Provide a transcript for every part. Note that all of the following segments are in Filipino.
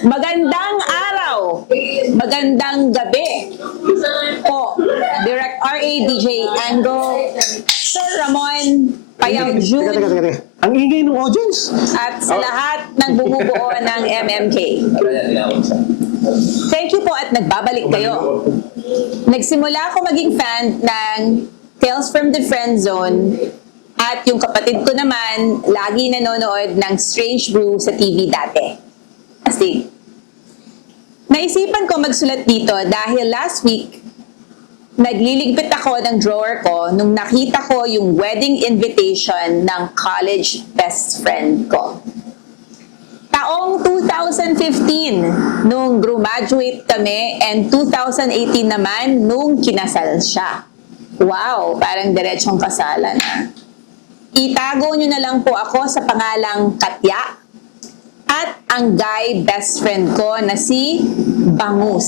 Magandang araw, magandang gabi po, Direct RA, DJ Ango, Sir Ramon, Payang June, Teka. Ang ingay ng audience. at sa lahat ng bumubuo ng MMK. Thank you po at nagbabalik kayo. Nagsimula ako maging fan ng Tales from the Friend Zone at yung kapatid ko naman lagi nanonood ng Strange Brew sa TV dati. Astig. Naisipan ko magsulat dito dahil last week, nagliligpit ako ng drawer ko nung nakita ko yung wedding invitation ng college best friend ko. Taong 2015 nung graduate kami and 2018 naman nung kinasal siya. Wow, parang diretsong kasalan. Itago nyo na lang po ako sa pangalang Katya. At ang guy best friend ko na si Bangus.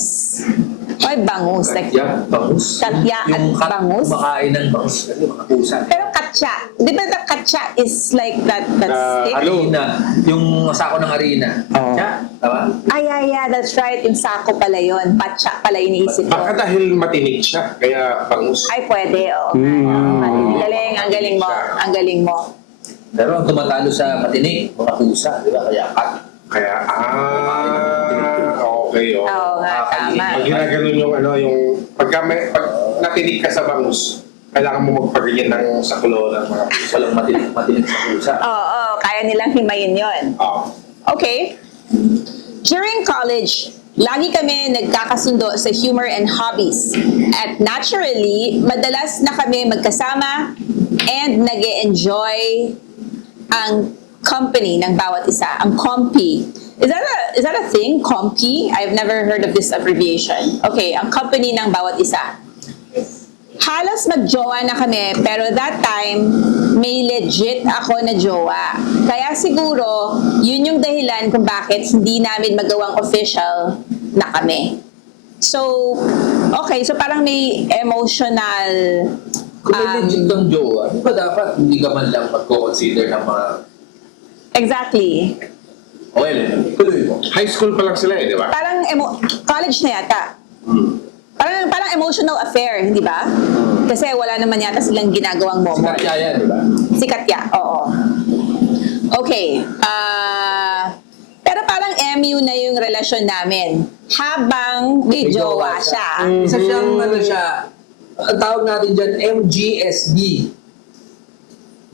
Oy, Bangus. Katya, bangus. Katya at yung bangus. Kumakain ng bangus kasi makapusa. Pero Katya, di ba the Katya is like that stick? Harina. Yung sako ng harina. Oo. Katya, tama? Ay, that's right. Yung sako pala yun. Patya pala iniisip ko. Baka dahil matinig siya, kaya bangus. Ay, pwede, oh. Ang galing mo. Ang galing mo. Pero ang tumatalo sa matinig, mga pusa, di ba? Kaya kat. Kaya, okay, oh. Oo nga, tama. Pag ginaganon yung, pag natinig ka sa bangus, kailangan mo magpaganyan ng sakulo ng mga pusa. Walang matinig sa pusa. Oo, kaya nilang himayin yon. Oo. Okay. During college, lagi kami nagkakasundo sa humor and hobbies. At naturally, madalas na kami magkasama and nag-e-enjoy ang company ng bawat isa, ang compy. Is that a thing? Compy? I've never heard of this abbreviation. Okay, ang company ng bawat isa. Halos magjowa na kami, pero that time, may legit ako na jowa. Kaya siguro, yun yung dahilan kung bakit hindi namin magawang official na kami. So, okay, so parang may emotional... Kung may legit kang jowa, di ba dapat hindi ka man lang magko-consider ng mga... Exactly. Okay, tuloy mo. High school pa lang sila di ba? Parang college na yata. Parang emotional affair, hindi ba? Kasi wala naman yata silang ginagawang Si momo. Katya yan, di ba? Si Katya, oo. Okay. Pero parang MU na yung relasyon namin habang may jowa siya. Isa siyang, ang tawag natin dyan, MGSB.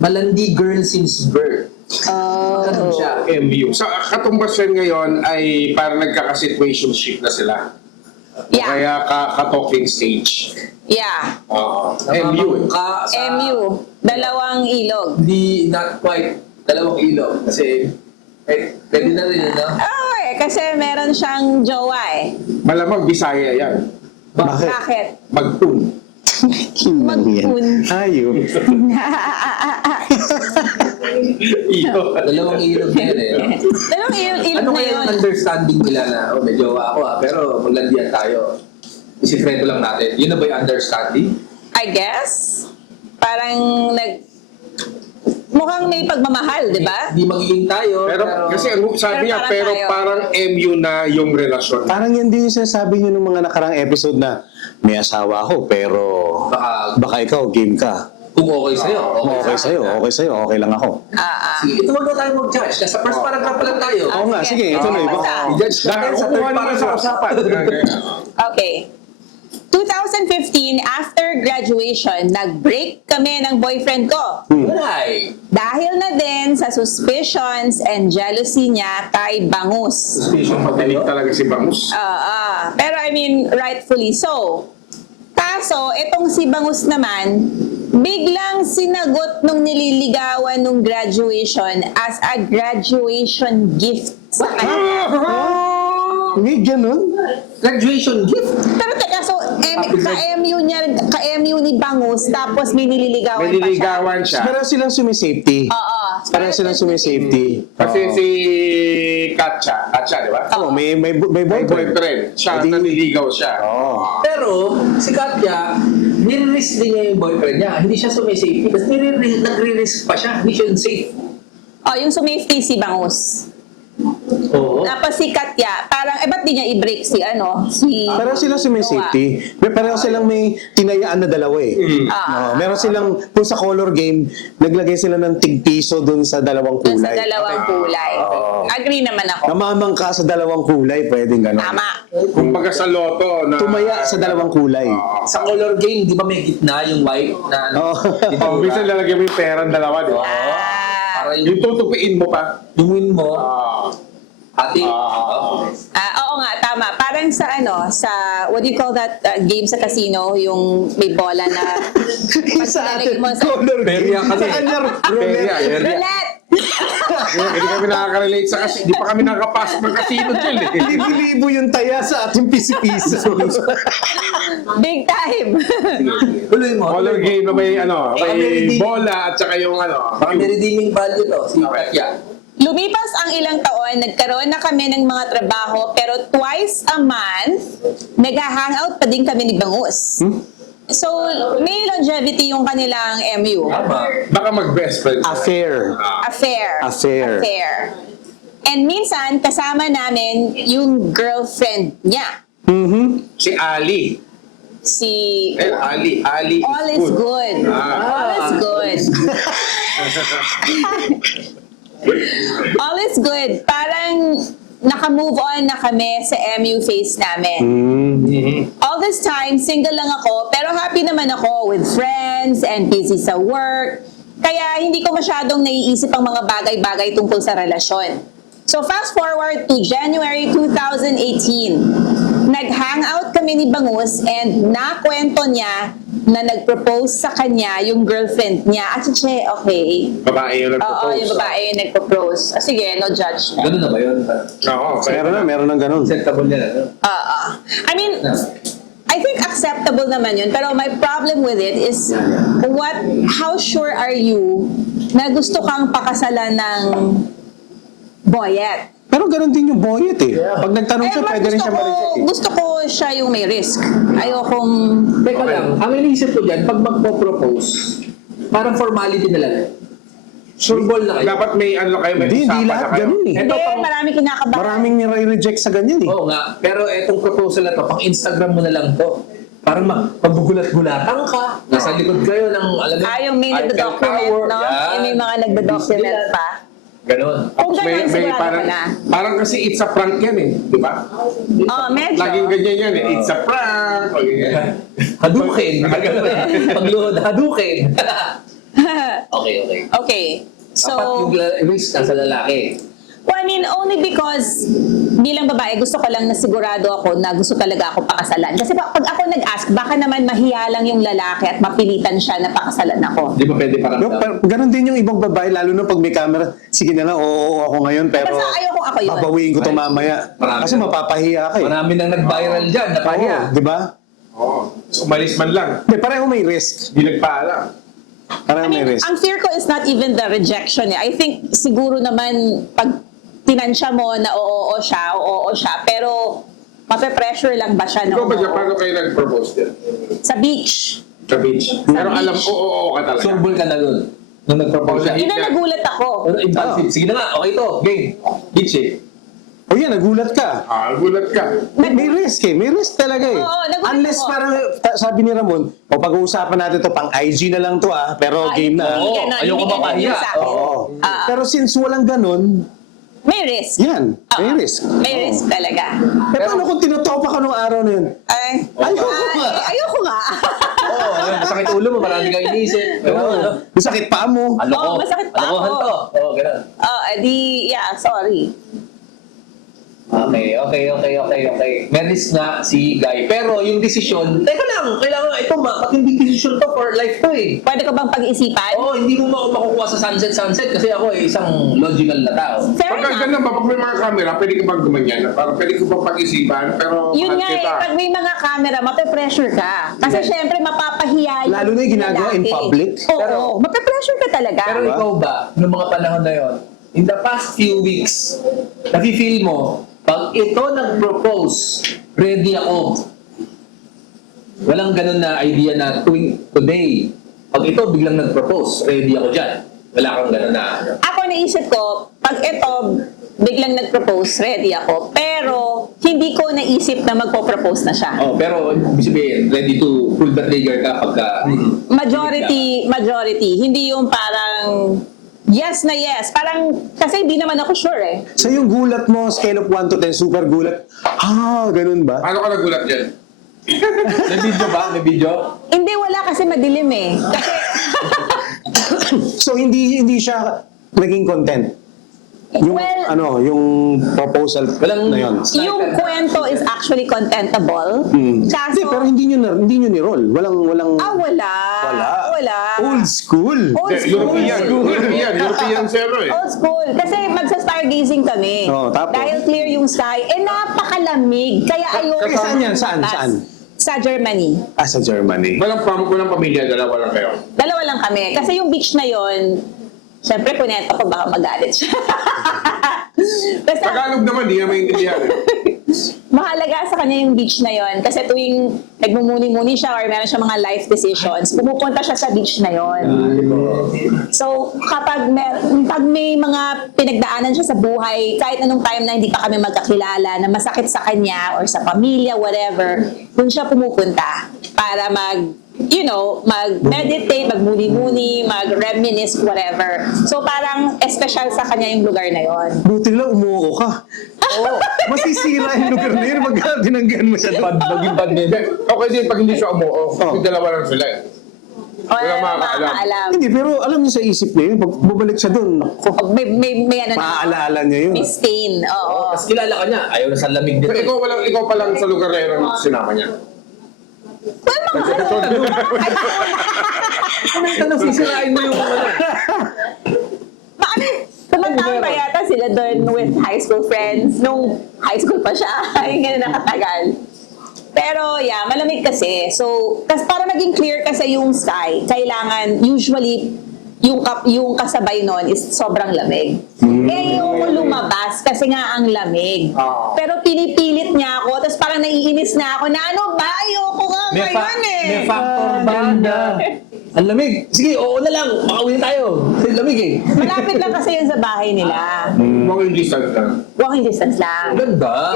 Malandi girl since birth. Ganun siya. MU. Sa katumbas yan ngayon ay parang nagkaka-situationship na sila. Yeah. Kaya ka-talking stage. Yeah. Oo. MU. Namamangka sa... MU. Dalawang ilog. Hindi, not quite. Dalawang ilog. Kasi, pwede na rin, no? Oo kasi meron siyang jowa eh. Malamang Bisaya yan. Bakit? Magpun. Magpun. Ayun. Iyo. Dalawang ilog na yun, eh. No? Dalawang ilog Ano na kaya yun. yung understanding nila na, may jowa ako pero maglandian tayo. Isikreto lang natin. Yun na ba yung understanding? I guess. Parang mukhang may pagmamahal, di ba? Hindi magiging tayo. Pero kasi sabi niya, pero pero parang parang MU na yung relasyon. Parang yan din yung sinasabi nyo ng mga nakarang episode na may asawa ako pero baka ikaw game ka. Kung okay sa'yo. Okay sa'yo, okay lang ako. Sige, ito wag na tayo mag-judge. Nasa first paragraph pa lang tayo. Oo nga, sige, ituloy mo. I-judge natin sa third Kukuha naman sa paragraph. usapan. Okay. 2015, after graduation, nag-break kami ng boyfriend ko. Why? Dahil na din sa suspicions and jealousy niya kay Bangus. Suspicion pa Matinig tayo. talaga si Bangus. Pero I mean, rightfully so. Kaso, itong si Bangus naman, biglang sinagot nung nililigawan nung graduation as a graduation gift sa kanya. May ganun? Graduation gift. Pero teka, so ka-MU ni Bangus, tapos may nililigawan May pa siya. nililigawan siya. Pero silang sumisafety. Oo. Parang silang sumisafety. Kasi si Katya, di ba? Oo, may May boyfriend. boyfriend. Siya, Edi- naniligaw siya. Oo. Pero, si Katya, nire-risk din niya yung boyfriend niya. Hindi siya sumay-safety. Tapos nagre-risk pa siya. Hindi siya safe. Oh, yung sumafety si Bangus. Oo. Tapos si Katya, parang, ba't di niya i-break si Pareho sila si may Noah? safety. Pareho silang may tinayaan na dalawa eh. Meron silang, kung sa color game, naglagay sila ng tig-piso dun sa dalawang Dun sa kulay. dalawang kulay. Agree naman ako. Namamangka sa dalawang kulay, pwedeng gano'n. Tama. Kumbaga sa loto na... Tumaya sa dalawang kulay. Sa color game, di ba may gitna yung white na Oo. Dito, Oh, minsan lalagyan mo yung perang dalawa, di ba? Para Yung tutupiin mo pa. yung win mo, ate. Oo nga, tama. Parang sa what do you call that game sa casino, yung may bola na Sa paglalagay atin, mo sa color game. Perya kami. Sa kanya, Perya, roulette. perya. roulette. Hindi kami nakaka-relate sa kasi, di pa kami nakapasok ng casino dyan eh. Libo-libo yung taya sa ating pisi-piso. Big time. Tuloy mo. Color game na may Baka may may redeem. bola at saka yung Baka may redeeming value to, si Katya. Lumipas ang ilang taon, nagkaroon na kami ng mga trabaho, pero twice a month, nag-hangout pa din kami ni Bangus. So, may longevity yung kanilang MU. Tama. baka mag-best friend. Affair. Affair. And minsan, kasama namin yung girlfriend niya. Si Ali. Si Ali. Ali All is good. All is good. All is good. Parang naka-move on na kami sa MU phase namin. All this time, single lang ako, pero happy naman ako with friends and busy sa work. Kaya hindi ko masyadong naiisip ang mga bagay-bagay tungkol sa relasyon. So fast forward to January 2018. Nag-hangout kami ni Bangus and nakwento niya na nag-propose sa kanya yung girlfriend niya. At siya, okay. Babae yung Oo, nagpropose. yung babae yung nag-propose. Sige, no judgment. Ganun na ba yun? Oo, Meron ng ganun. Acceptable yan, ano? I mean, I think acceptable naman yun. Pero my problem with it is, how sure are you na gusto kang pakasalan ng boyet? Pero ganun din yung boyet eh. Pag nagtanong siya, mas pwede rin siya ma-reject eh. gusto ko siya yung may risk. Ayokong... Teka lang, ang iniisip ko dyan, pag magpo-propose, parang formality na lang. Sure ball na kayo. Dapat may kayo, may Hindi usapan lahat na kayo. ganun eh. Hindi, maraming kinakabahan. Maraming nire-reject sa ganyan eh. Oo nga, pero etong proposal na to, pang Instagram mo na lang to. Parang magbugulat-gulatan ka. Nasa likod kayo ng, alam mo, Yung may Eiffel nagdo-document, Tower. no? Yan. Yung may mga nagdo-document pa. Ganon. Kung ganun, sigurado parang, ka na. parang kasi it's a prank yan eh. Di ba? Medyo. Laging ganyan yan eh. It's a prank. O, ganyan. Hadukin. Pagluhod, hadukin. Okay. Okay. So, Dapat yung risk nasa lalaki. well, I mean, only because bilang babae, gusto ko lang na sigurado ako na gusto talaga ako pakasalan. Kasi pag ako nag-ask, baka naman mahiya lang yung lalaki at mapilitan siya na pakasalan ako. Di ba pwede parang Ganun din yung ibang babae, lalo na pag may camera. Sige na lang, oo ako ngayon, pero Basta ayokong ako yun. babawiin ko to mamaya. Marami. Kasi mapapahiya ka eh. marami nang nag-viral dyan, napahiya. Oo, di ba? Oo. Umalis man lang. Hindi, pareho may risk. Di nagpaalam. Pareho I may mean, risk. ang fear ko is not even the rejection. I think siguro naman pag tinansya mo na oo siya, pero mape-pressure lang ba siya na Ikaw ba dyan, oo? paano kayo nag-propose din? Sa beach. Sa beach. Pero beach. alam ko, oo ka talaga. Surbol ka na dun. Nung nag-propose siya. Yun na nagulat ako. Ano, impulsive. Sige na nga, okay to. Game. Beach eh. O yan, nagulat ka. Gulat ka. May risk eh. May risk talaga eh. Oo, nagulat Unless ako. parang, sabi ni Ramon, pag-uusapan natin to pang IG na lang to pero game na. Hindi Oo, ganon, ayoko hindi ganon mapahiya. yung sa akin. Oo. Ah. Pero since walang ganun, May risk. yan, may Oo. risk. May risk talaga. Eh, paano kung tinutopa ka nung araw na yun? Ayoko nga. Ayoko nga. Oo, masakit ulo mo, marami kang iniisip. Pero ano, Masakit pa mo. aloko. masakit pa Alokohan ako. to. Oo, ganun. Sorry. Okay. May risk nga si Guy. Pero yung desisyon, teka lang, kailangan ito matinding desisyon to for life to eh. Pwede ko bang pag-isipan? Oo, hindi mo makukuha sa sunset kasi ako isang logical na tao. Fair Pagka enough. ganun ba, pag may mga camera, pwede ka bang gumanyan? Parang pwede ko bang pag-isipan, pero Yun mahal nga eh, kita. pag may mga camera, mape-pressure ka. Kasi syempre, mapapahiya Lalo na yung ginagawa in lalaki. public. Oo, Pero- mape-pressure ka talaga. Pero ikaw ba, noong mga panahon na yon, in the past few weeks, nafe-feel mo, pag ito nag-propose, ready ako. Walang ganun na idea na tuwing today, pag ito biglang nag-propose, ready ako dyan. Wala kang ganun na. Ako naisip ko, pag ito biglang nag-propose, ready ako. Pero, hindi ko naisip na magpo-propose na siya. Oh, pero ibig sabihin, ready to pull the trigger ka pagka... Majority. Hindi yung parang yes na yes. Parang, kasi hindi naman ako sure eh. So yung gulat mo, scale of 1 to 10, super gulat. Ganun ba? Paano ka nagulat dyan? May video ba? May video? Hindi, wala kasi madilim eh. Kasi, So hindi siya naging content. Yung well, yung proposal Walang- na yun. yung kwento is actually contentable. Hindi, Kaso, pero hindi nyo ni-roll. Walang wala. Old school. Old school. European zero eh. Old school. Kasi magsa-stargazing kami. Oh, tapos? Dahil clear yung sky, napakalamig. Kaya ayoko. Saan yan? Saan? Sa Germany. Sa Germany. Walang pamilya, dalawa lang kayo. Dalawa lang kami. Kasi yung beach na yon, syempre kunento ko baka magalit siya. Basta, Tagalog naman, di na maintindihan eh. mahalaga sa kanya yung beach na yon kasi tuwing nagmumuni-muni siya or meron siya mga life decisions, pumupunta siya sa beach na yon. So, pag may mga pinagdaanan siya sa buhay, kahit anong time na hindi pa kami magkakilala, na masakit sa kanya or sa pamilya, whatever, dun siya pumupunta para mag-meditate, magmuni-muni, mag-reminisce, whatever. So, parang espesyal sa kanya yung lugar na yon. Buti lang umuo ka. Masisira yung lugar na yun pagka tinanggihan mo siya doon. Maging pandemic. Okay din pag hindi siya umuo. Kasi dalawa lang sila eh. Wala makakaalam. Hindi, pero alam niyo sa isip niya yun, pag bumalik siya doon, May ano na. maaalala niya yun. May stain, oo. Mas kilala ka niya, ayaw na sa lamig So, dito. ikaw pa lang sa lugar na yun ang sinama niya. Well, mga May tanong, sisirain mo yung Tumataon pa yata sila doon with high school friends. Nung high school pa siya. Yung ganun nakatagal. Pero yeah, malamig kasi. So, para maging clear kasi yung sky, kailangan usually yung kasabay nun is sobrang lamig. Ayoko lumabas kasi nga ang lamig. Pero pinipilit niya ako, tapos parang naiinis na ako na ano ba, ayoko nga ngayon eh. May factor banda. Ang lamig. Sige, oo na lang. Makauwi na tayo. Kasi lamig eh. Malapit lang kasi yun sa bahay nila. Walking distance lang. Walking distance lang. Ganda.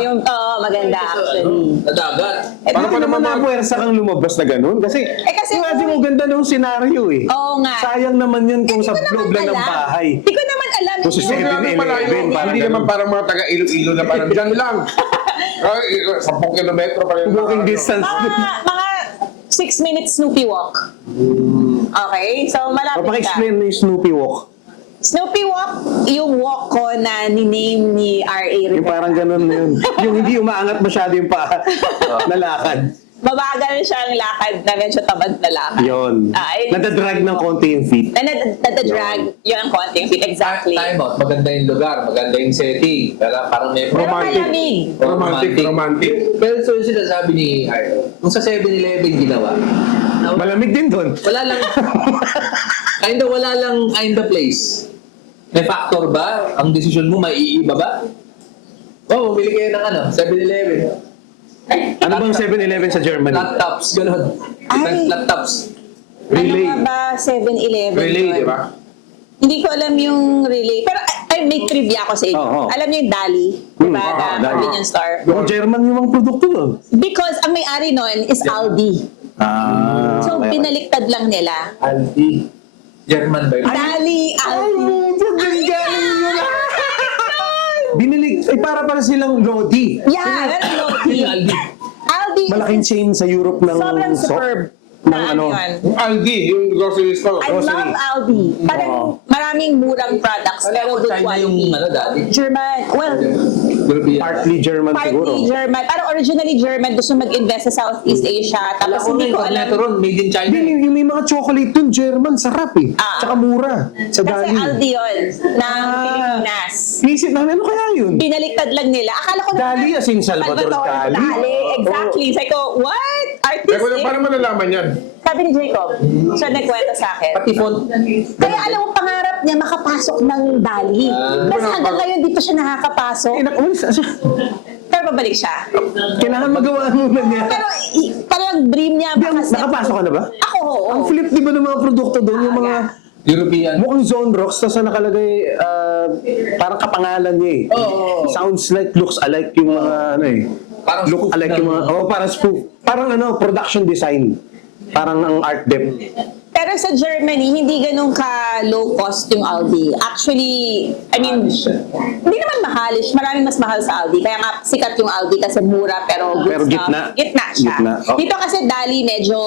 Maganda actually. Nadagat. Paano pa naman napuwersa kang lumabas na ganun? Kasi, kasi imagine mo ganda nung senaryo eh. Oo nga. Sayang naman yun kung Hindi sa ko naman loob lang ng alam. bahay. Hindi ko naman alam. Kung sa Yung- 7-Eleven, Malayo, parang hindi ganun. naman parang mga taga-Ilo-Ilo na parang dyan lang. 10 kilometro pa rin. Walking distance. mga 6 minutes Snoopy walk. Okay? So, malapit ka. Paki-explain mo yung Snoopy Walk. Snoopy walk, yung walk ko na ni-name ni R.A. Yung Rivera. parang ganun yun. Yung hindi umaangat masyado yung paa na lakad. Mabagal siyang lakad na medyo tamad na lakad. Yun. Ay, Nadadrag ng konti yung feet. Nadadrag, yun ang konting feet. Exactly. Time out. Maganda yung lugar. Maganda yung setting. Parang may Pero malamig. Romantic. Pero so yung sinasabi ni Arlo, kung sa 7-Eleven ginawa, na Malamig din doon. wala lang, wala lang place. May factor ba? Ang desisyon mo, maiiba ba? Bumili kayo ng 7-Eleven. Ano bang 7-Eleven sa Germany? Flat tops, gano'n. Ay. Flat tops. Relay. Ano nga ba 7-Eleven? Relay, yun? di ba? Hindi ko alam yung relay. Pero may trivia ako sa inyo. Oo. Alam niyo yung Dali? Diba? Na Dali. convenience store. Yung German yung mga produkto doon. Because ang may-ari nun is Aldi. So, okay. pinaliktad lang nila. Aldi. German ba yun? Dali, Aldi. Binili, para silang Lodi. Yeah, meron Lodi. Aldi. Aldi Malaking chain sa Europe ng sobrang soap. superb. Ng Na ano. yun. Yung Aldi, yung grocery store. I love Aldi. Parang maraming murang products pero good China yung quality. dati. German, well, European. Partly German siguro. partly German. Parang originally German, gusto mag-invest sa Southeast Asia. Tapos hindi ko alam. ron, made in China. Hindi, yung may mga chocolate dun, German, sarap eh. Tsaka mura. Sa Kasi Dali. Aldi yun, ng Pilipinas. Isip namin, ano kaya yun? Binaliktad lang nila. Akala ko Dali as in Salvador Dali? Dali, exactly. Sabi ko, what? Pero Artistic? paano mo nalalaman yan? Sabi ni Jacob, siya nagkwento sa akin. Pati font. Kaya alam mo, pangarap niya makapasok ng Dali. Kasi hanggang ngayon, di pa siya nakakapasok. Umalis na siya. Pero babalik siya. Kailangan magawa muna niya. Pero parang dream niya. Nakapasok ka na ba? Ako, oo. Ang flip di ba ng mga produkto doon, yung mga European. Mukhang Zone Rocks, tapos na nakalagay, parang kapangalan niya eh. Oo. Sounds like, looks alike yung mga ano eh. Parang look spoof alike na- yung mga, parang spoof. Parang ano, production design. Parang ang art dep. Pero sa Germany, hindi ganun ka low cost yung Aldi. Actually, I mean, hindi naman mahalish. Maraming mas mahal sa Aldi. Kaya nga sikat yung Aldi kasi mura pero good Pero stuff. gitna. Gitna siya. Gitna. Oh. Dito kasi Dali medyo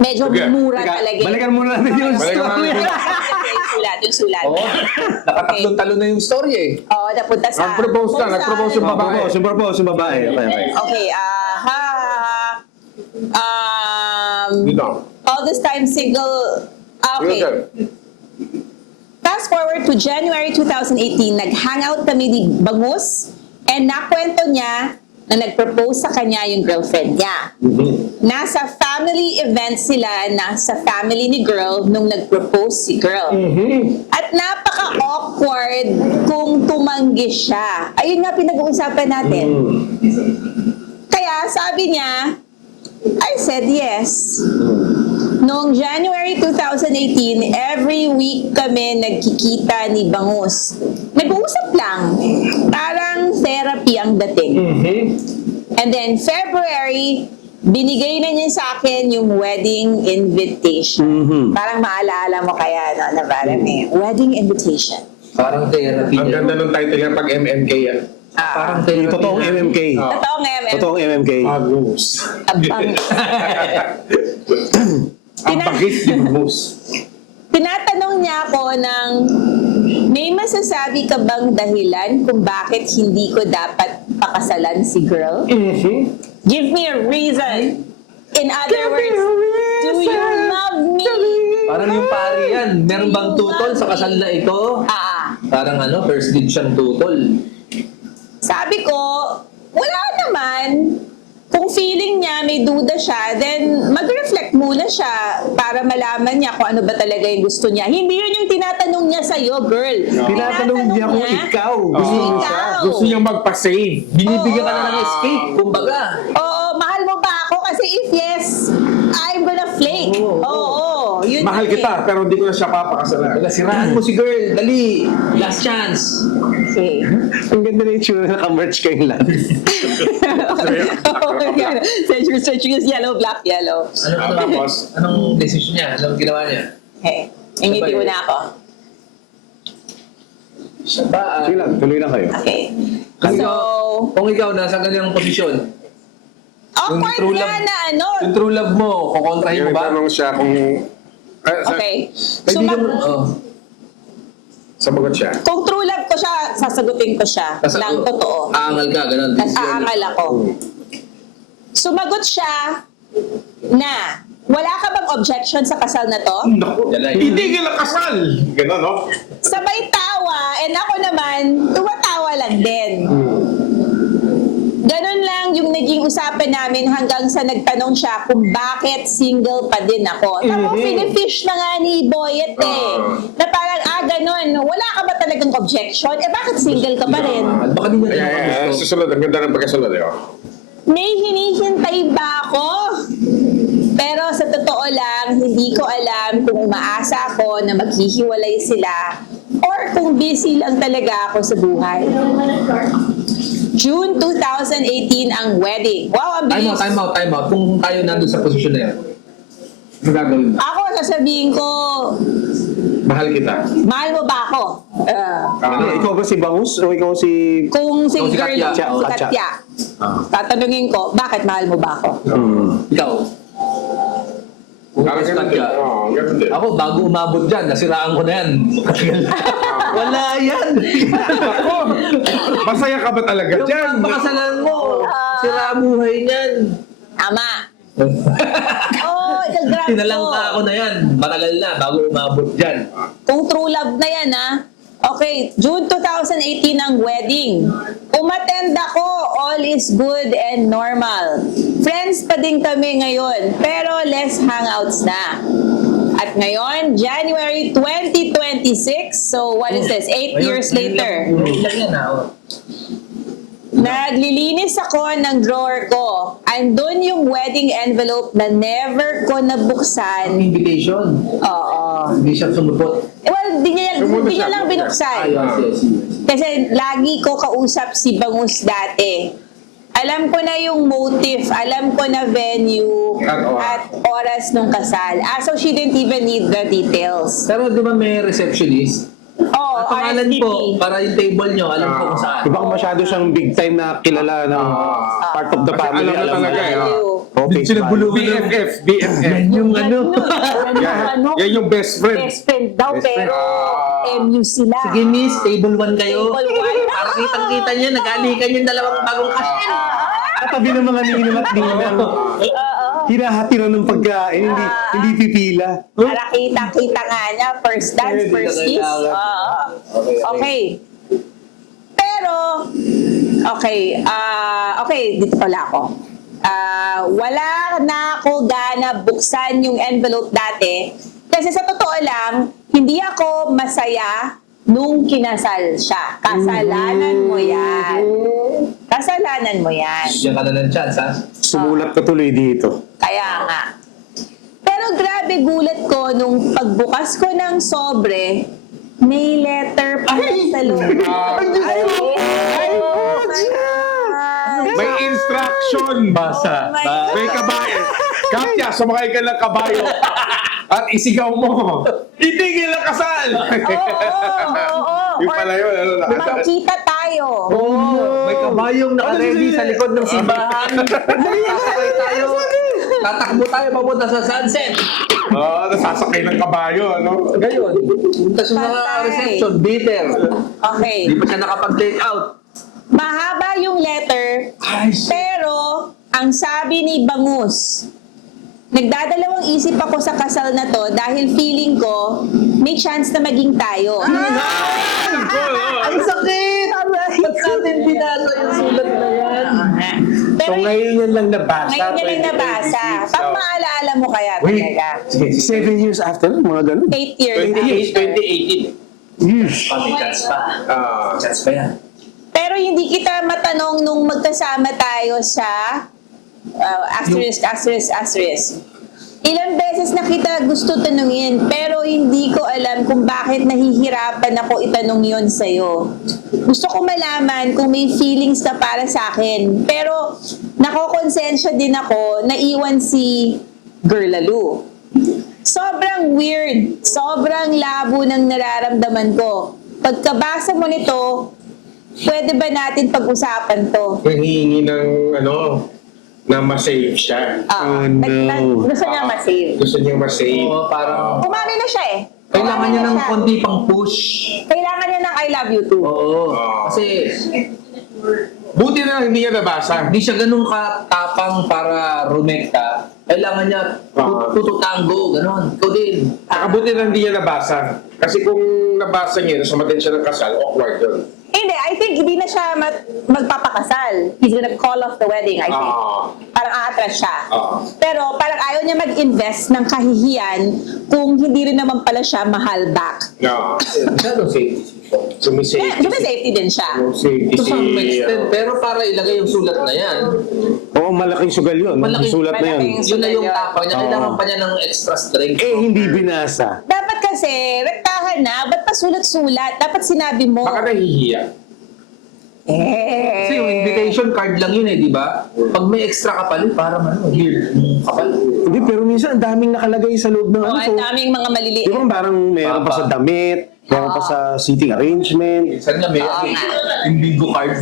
Okay. mura Teka, talaga. balikan muna natin yung Balikan story. natin. yung sulat, yung sulat. Oo. Nakatatlong talo na yung story eh. Oo, napunta sa... Nag-propose ka, nag-propose yung babae. Propose yung babae. Okay. Okay, Dito. all this time single... Okay. Fast forward to January 2018, nag-hangout kami ni Bangus and nakwento niya na nag-propose sa kanya yung girlfriend niya. Nasa family event sila, nasa family ni girl nung nag-propose si girl. At napaka-awkward kung tumanggi siya. Ayun nga pinag-uusapan natin. Kaya sabi niya, I said yes. Noong January 2018, every week kami nagkikita ni Bangus. Nag-uusap lang. Parang therapy ang dating. And then February, binigay na niya sa akin yung wedding invitation. Parang maalala mo kaya, no, na parang wedding invitation. Parang therapy. Ang ganda ng title niya pag MMK yan. Parang therapy. Yung totoong na. MMK. Totoong MM. Totoong MMK. Agus. Abang. Ang bagis yung bus. Tinatanong niya ako ng, may masasabi ka bang dahilan kung bakit hindi ko dapat pakasalan si girl? Give me a reason. In other words, do you love me? Parang yung pari yan. Meron bang tutol sa kasal na ito? Parang ano, first date siyang tutol. Sabi ko, wala naman. Kung feeling niya, may duda siya, then mag-reflect muna siya para malaman niya kung ano ba talaga yung gusto niya. Hindi yun yung tinatanong niya sa'yo, girl. Tinatanong niya kung ikaw. Gusto Oo. ikaw. Gusto niyang magpa-save. Binibigyan ka na ng escape, kumbaga. Oo, mahal mo ba ako? Kasi if yes, I'm gonna flake. Oo, yun Mahal yun kita, pero hindi ko na siya papakasalan. Wala, siraan mo si girl. Dali. Last chance. Okay. Ang ganda na yung tsura, naka-merch kayong lahat. Search is yellow, black, yellow. Tapos, Anong decision niya? Anong ginawa niya? Okay. Ingiti mo na ako. Siya ba? Sige lang, tuloy lang kayo. Okay. Kung So, ikaw, kung ikaw nasa ganyang posisyon, awkward true nga love- na ano. yung true love mo, kukontrahin mo ba? tanong siya kung... Okay. Kaibigan mo, Sabagot siya. Kung true love ko siya, sasagutin ko siya ng totoo. Aangal ka, ganun. Aangal ako. Sumagot siya na, wala ka bang objection sa kasal na to? Naku, Yan na, hindi ka lang kasal. Ganon, no? Sabay tawa, and ako naman, tumatawa lang din. Ganon lang yung naging usapan namin hanggang sa nagtanong siya kung bakit single pa din ako. Tapos finifish na nga ni Boyet na parang, ganon, wala ka ba talagang objection? Bakit single ka pa rin? Baka di niya gusto. Susunod, ang ganda ng pagkasunod. May hinihintay ba ako? Pero sa totoo lang, hindi ko alam kung umaasa ako na maghihiwalay sila or kung busy lang talaga ako sa buhay. June 2018 ang wedding. Wow, ang bilis. Time out. Kung tayo nandun sa posisyon na yan, ano gagawin mo? Ako, sasabihin ko, Mahal kita. mahal mo ba ako? Ikaw ba si Bangus o ikaw si... Kung si Kung si girl, Katya. si Katya, tatanungin ko, bakit mahal mo ba ako? Ikaw. Kung Parang gusto ganun din. ka. Oo, ganun din. Ako, bago umabot dyan, nasiraan ko na yan. Wala yan. Ako, masaya ka ba talaga Yung dyan? pagpakasalan mo, sira buhay niyan. Tama. Oh, grabe Tinalangka ako na yan. Matagal na, bago umabot dyan. Kung true love na yan, ha? Okay, June 2018 ang wedding. Umattend ako, all is good and normal. Friends pa din kami ngayon, pero less hangouts na. At ngayon, January 2026, so what is this, 8 years later. Lang yan, Naglilinis ako ng drawer ko. Andun yung wedding envelope na never ko Ang nabuksan. invitation. Oo. Hindi siya sumupot. Well, di niya lang binuksan. Yes. Kasi lagi ko kausap si Bangus dati. Alam ko na yung motive, alam ko na venue, at oras nung kasal. So she didn't even need the details. Pero di ba may receptionist? Oh, Ang pangalan RSVP. po, para yung table nyo, alam ko kung saan. Di ba kung masyado siyang big time na kilala ng part of the Kasi family? alam na talaga eh. Oh, face value. BFF. Yung ano. Yan yung best friend. Best friend daw, Best friend. pero MU sila. Sige miss, table 1 kayo. Table one. Para kitang-kita nyo, nag-alikan yung dalawang bagong kasal. Katabi ng mga ninong at ninang. Hinahatira ng pagkain, hindi pipila. Para kita-kita nga niya, first dance, Hindi first na kiss. kailangan. Okay. Pero, okay, dito pala ako. Wala na ako gana buksan yung envelope dati. Kasi sa totoo lang, hindi ako masaya nung kinasal siya. Kasalanan mo yan. Kasalanan mo yan. Diyan ka na ng chance, ha? Sumulat ka tuloy dito. Kaya nga. Pero grabe gulat ko nung pagbukas ko ng sobre, may letter pa sa loob. May instruction. Basa. May kabayo. Katya, sumakay ka ng kabayo. At isigaw mo. Itigil ang kasal. Oo. Yung pala yun. Ano, Magkita tayo. May kabayong naka-ready sa likod ng simbahan. Sasakay tayo. Tatakbo tayo papunta sa sunset. Nasasakay ng kabayo. Ano? Ngayon, punta sa mga Patay. reception, bitter. Okay. Hindi pa siya nakapag-take out. Mahaba yung letter, pero ang sabi ni Bangus, nagdadalawang isip ako sa kasal na to dahil feeling ko may chance na maging tayo. Ang sakit! Ba't natin binasa yung sulat na yan? Pero ngayon yan lang nabasa. ngayon niya lang nabasa. Pag maalaala mo kaya talaga. 7 years after, mga ganun. 8 years. 2018. May chance pa. Chance pa yan. Pero hindi kita matanong nung magkasama tayo sa asterisk. Ilang beses na kita gusto tanungin, pero hindi ko alam kung bakit nahihirapan ako itanong yon sa'yo. Gusto ko malaman kung may feelings ka para sa akin, pero nakokonsensya din ako na iwan si Girlalu. Sobrang weird, sobrang labo ng nararamdaman ko. Pagkabasa mo nito, pwede ba natin pag-usapan to? Nangihingi ng na ma-save siya. Gusto niya ma-save. Gusto niyang ma-save. Oo, parang Umami na siya eh. kailangan niya ng konti pang push. Kailangan niya ng I love you too. Oo. Kasi Buti na lang hindi niya nabasa. hindi siya ganun katapang para rumekta. Kailangan niya tututango, ganun. Ikaw din. Nakabuti na hindi niya nabasa. Kasi kung nabasa niya, sumatin siya ng kasal, awkward yun. Hindi, I think hindi na siya magpapakasal. He's gonna call off the wedding, I think. Parang aatras siya. Pero parang ayaw niya mag-invest ng kahihiyan kung hindi rin naman pala siya mahal back. No. Masyadong safety. Sumisave. Di ba safety din siya? Safety To some extent, pero para ilagay yung sulat na yan, Oo, malaking sugal yun. Malaking- Sulat na yan. malaking- yun na yung tapang niya. Oo. Kailangan pa niya ng extra strength. Hindi binasa. Dapat kasi, rektahan na, ba't pa sulat-sulat? Dapat sinabi mo. Baka nahihiya. Kasi yung invitation card lang yun eh, di ba? Pag may extra kapalit, parang here, kapal. Hindi, pero minsan ang daming nakalagay sa loob ng Oh, ang daming mga maliliit. Di ba parang meron pa sa damit, meron pa sa seating arrangement, Minsan nga may yung bingo card.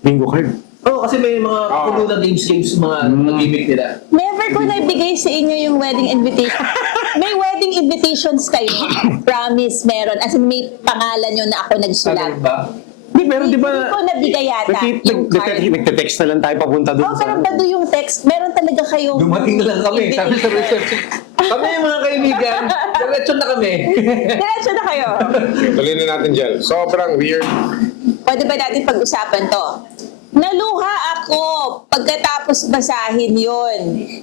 bingo card. Oo, kasi may mga puno na games, mga gimmick nila. Never ko naibigay sa inyo yung wedding invitation. May wedding invitations kayo. Promise, meron. As in, may pangalan nyo na ako nagsulat. Sabi ba? Hindi, pero di ba, Hindi ko nabigay yata yung card. nagte-text na lang tayo papunta doon Oh, pero bado yung text. Meron talaga kayong Dumating na lang kami, sabi sa reception. Kami yung mga kaibigan, diretso na kami. Diretso na kayo. Tuloy na natin dyan. Sobrang weird. Pwede ba natin pag-usapan to? Naluha ako pagkatapos basahin yon.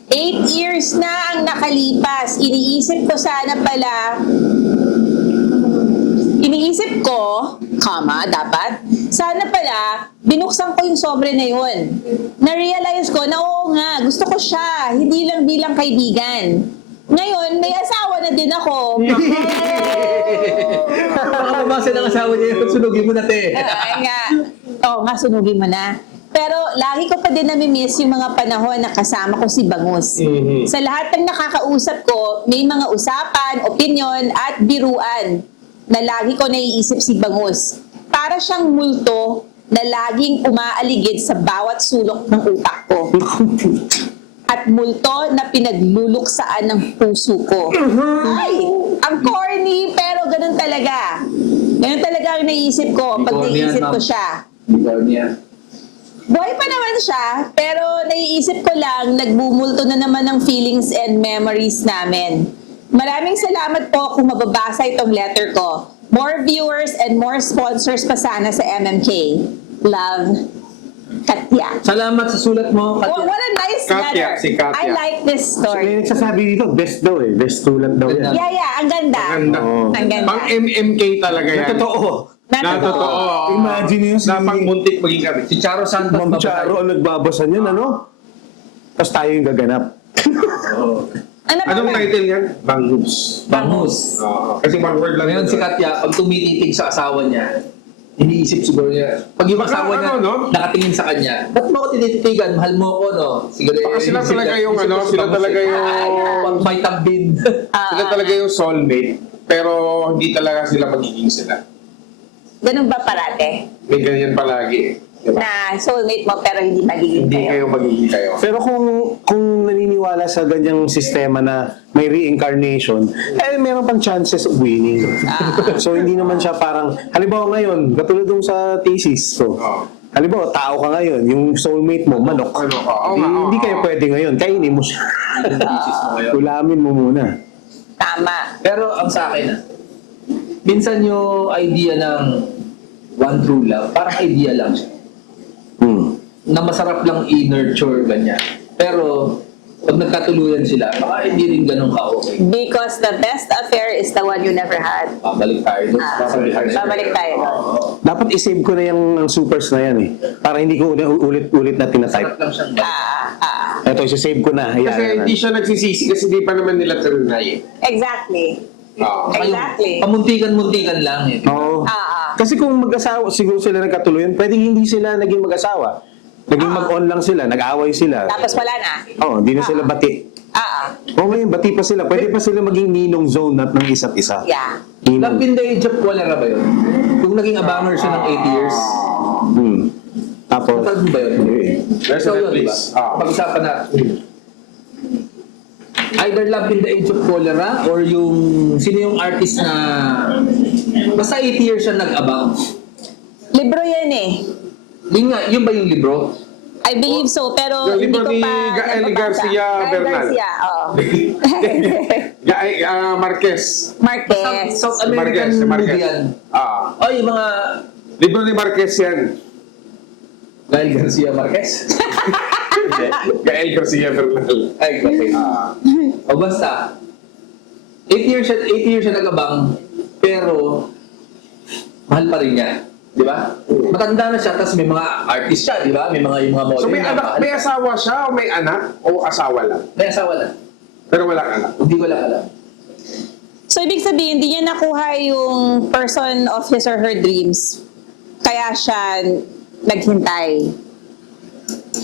8 years na ang nakalipas. Iniisip ko dapat. Sana pala, binuksan ko yung sobre na yun. Na-realize ko na oo nga, gusto ko siya, hindi lang bilang kaibigan. Ngayon, may asawa na din ako. Baka mabasa ng asawa niya yun, sunugin mo na, te. Ay nga. Oo nga, sunugin mo na. Pero lagi ko pa din nami-miss yung mga panahon na kasama ko si Bangus. Sa lahat ng nakakausap ko, may mga usapan, opinyon, at biruan na lagi ko naiisip si Bangus. Para siyang multo na laging umaaligid sa bawat sulok ng utak ko. At multo na pinagluluksaan ng puso ko. Ay, ang corny, pero ganun talaga. Ganun talaga ang naiisip ko pag Corny yan, naiisip ko ma'am. siya. Ikaw niya. Buhay pa naman siya, pero naiisip ko lang, nagbumulto na naman ng feelings and memories namin. Maraming salamat po kung mababasa itong letter ko. More viewers and more sponsors pa sana sa MMK. Love, Katya. Salamat sa sulat mo, What Katya. a nice Katya, letter. si Katya. I like this May story. nagsasabi dito, best daw eh. Best sulat daw yan. Yeah, ang ganda. Ganda. Oo. Ang ganda. Pang MMK talaga yan. Totoo. Na totoo. Imagine yun si Na pang buntik maging kami. Si Charo Santos. Ma'am Charo ang nagbabasa niyan, ano? Tapos tayo yung gaganap. Ano ba? Anong title yan? Bangus. Bangus. Oo. Kasi one word lang. Ngayon yun. si Katya, pag tumititig sa asawa niya, iniisip siguro niya, pag yung Baka asawa niya ano, no? nakatingin sa kanya, ba't mo ako tinititigan? Mahal mo ako, no? Siguro, Baka sila inisip talaga niya- yung inisip ano, ko si sila Bangus talaga eh. yung- Pag may tambin. Sila talaga yung soulmate. Pero hindi talaga sila magiging sila. Ganun ba parate? May ganyan palagi eh. Diba? Na soulmate mo pero hindi magiging Hindi kayo kayo. magiging kayo. Pero kung naniniwala sa ganyang sistema na may reincarnation, eh meron pang chances of winning. So hindi naman siya parang, halimbawa ngayon, katulad dong sa thesis ko. Oo. Halimbawa, tao ka ngayon, yung soulmate mo, manok. Ano ka? Oo nga, oo, Hindi kayo oo. pwede ngayon, kainin mo siya. Yung thesis mo ngayon. Ulamin mo muna. Tama. Pero ang sa akin, minsan yung idea ng one true love, parang idea lang siya. Na masarap lang i-nurture, ganyan. Pero, pag nagkatuluyan sila, baka hindi rin ganun ka-okay. Because the best affair is the one you never had. Babalik tayo doon. Babalik tayo doon. Oo. Dapat isave ko na yung supers na yan eh. Para hindi ko ulit-ulit na Sarap tinatype. lang siyang balik. Ito, isasave ko na. Ayan, Kasi ayan. hindi siya nagsisisi kasi hindi pa naman nila trinay eh. Exactly. Oo. Exactly. Pamuntikan-muntikan lang eh. Oo. Ah. Kasi kung mag-asawa, siguro sila nagkatuluyan, pwedeng hindi sila naging mag-asawa. Naging mag-on lang sila, nag-away sila. Tapos wala na. Oo, hindi na sila bati. Oo, ngayon, bati pa sila. Pwede pa sila maging ninong zone at ng isa't isa. Yeah. Love Ninong. in the age of cholera ba yun? Kung naging abanger siya ng 8 years. Tapos, Napag mo ba yun? Nasa So yun, Netflix. diba? Pag-usapan na. Either Love in the Age of Cholera or yung sino yung artist na basta 8 years siya nag-abang. Libro yan eh. Yun ba yung libro? I believe so, pero Yung hindi libro ko ni pa Gael nababasa. Garcia Gael Bernal. Garcia, oo. Marquez. Marquez. South American Si movie yan. Oh, yung mga Libro ni Marquez yan. Gael Garcia Marquez. Gael Garcia Bernal. Ay, okay. O basta, 8 years siya nag-abang, pero mahal pa rin niya. Di ba? Matanda na siya, tapos may mga artist siya, di ba? May mga model So may na anak, mahal. may asawa siya o may anak o asawa lang? May asawa lang. Pero walang anak. Hindi ko lang alam. So, ibig sabihin, hindi niya nakuha yung person of his or her dreams. Kaya siya naghintay.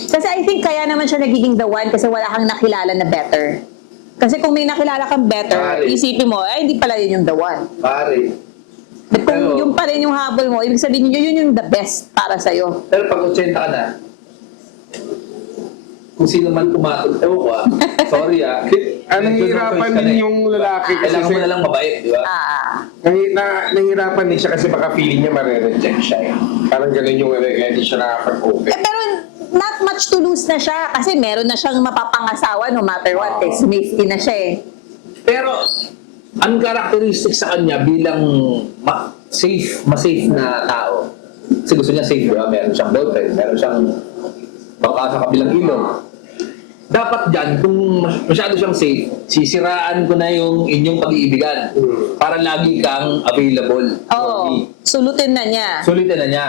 Kasi I think kaya naman siya nagiging the one kasi wala kang nakilala na better. Kasi kung may nakilala kang better, Pare. isipin mo, ay hindi pala yun yung the one. Pare. But kung Pero- yung pa rin yung habol mo, ibig sabihin yun yung the best para sa'yo. Pero pag 80 ka na, kung sino man pumatol, ewan ko sorry Nahihirapan din yung lalaki kasi Kailangan mo na lang mabait, di ba? nahihirapan din siya kasi baka feeling niya mare-reject siya eh. Parang ganun yung kaya hindi siya nakapag-open. Pero not much to lose na siya kasi meron na siyang mapapangasawa no matter what. Eh. Safety na siya eh. Pero, ang characteristic sa kanya bilang ma-safe na tao. Kasi gusto niya safe, di ba? Meron siyang boyfriend, meron siyang bangka sa kabilang ilog. dapat dyan, kung masyado siyang safe, sisiraan ko na yung inyong pag-iibigan para lagi kang available. Oo, sulutin na niya. Sulitin na niya.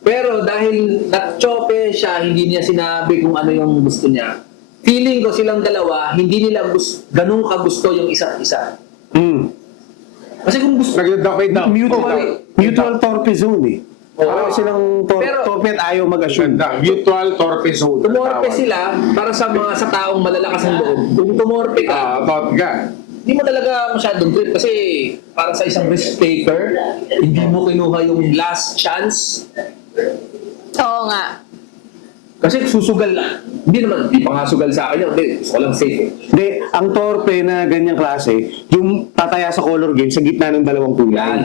Pero dahil natsope siya, hindi niya sinabi kung ano yung gusto niya. Feeling ko silang dalawa, hindi nila ganun kagusto yung isa't isa. Kasi kung gusto, Nag-wait down. Mutual torpe zone eh. Parang silang Pero- torpe at ayaw mag-assume. Ganda. Mutual torpe zone. tumorpe Tawag. sila para sa taong malalakas ang loob. Kung tumorpe ka, Thought ka. hindi mo talaga masyadong trip kasi para sa isang risk taker, hindi mo kinuha yung last chance. Oo nga. Kasi susugal na. Hindi pa nga sugal sa akin yun. Hindi, gusto ko lang safe eh. Hindi, ang torpe na ganyang klase, yung tataya sa color game sa gitna ng dalawang kulay. Yan.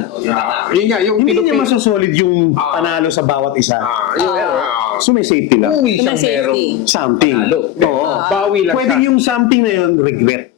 Yun nga, yung Hindi niya pinupil- masasolid yung panalo sa bawat isa. Yun, So may safety lang. Uwi May siyang safety. merong Something. panalo. Oo. bawi lang Pwede siya. yung something na yun, regret.